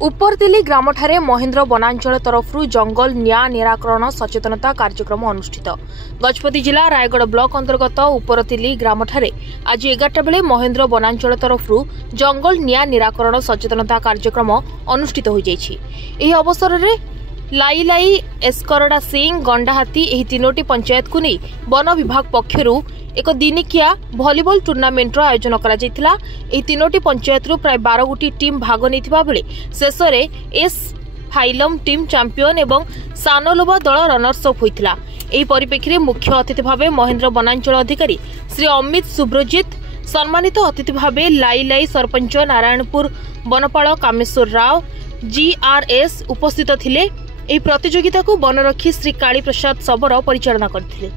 उपरदिल्ली ग्रामठारे महेन्द्र वनांचल तरफ जंगल न्याय निराकरण सचेतनता कार्यक्रम अनुष्ठित। गजपति जिला रायगढ़ ब्लॉक अंतर्गत उपरदिल्ली ग्रामठारे आज 11टा बेले महेन्द्र वनांचल तरफ जंगल न्याय निराकरण सचेतनता कार्यक्रम अनुष्ठित हो जाइछि। एही अवसर में लाई लाई एस्करडा सिंह गंडाहाती एही तीनोटी पंचायत को नहीं वन विभाग पक्षरु एक दिनिकिया भलीबॉल टूर्नामेंटर आयोजन करा जायतिला। एही तीनोटी पंचायत प्राय 12 गोटी टीम भाग नैथिबा बेले शेष में एस फाइलम टीम चैंपियन एवं सानोलोबा दल रनर्स अप होइतिला। एही परिप्रेक्षी में मुख्य अतिथि भावे महेन्द्र वनांचल अधिकारी श्री अमित सुब्रजित, सम्मानित अतिथि भावे लाई लाई सरपंच नारायणपुर वनपाल कामेश्वर राव GRS उपस्थित थिले। एही प्रतियोगिता को वनरक्षी श्री काली प्रसाद सबर परिचालना करथिले।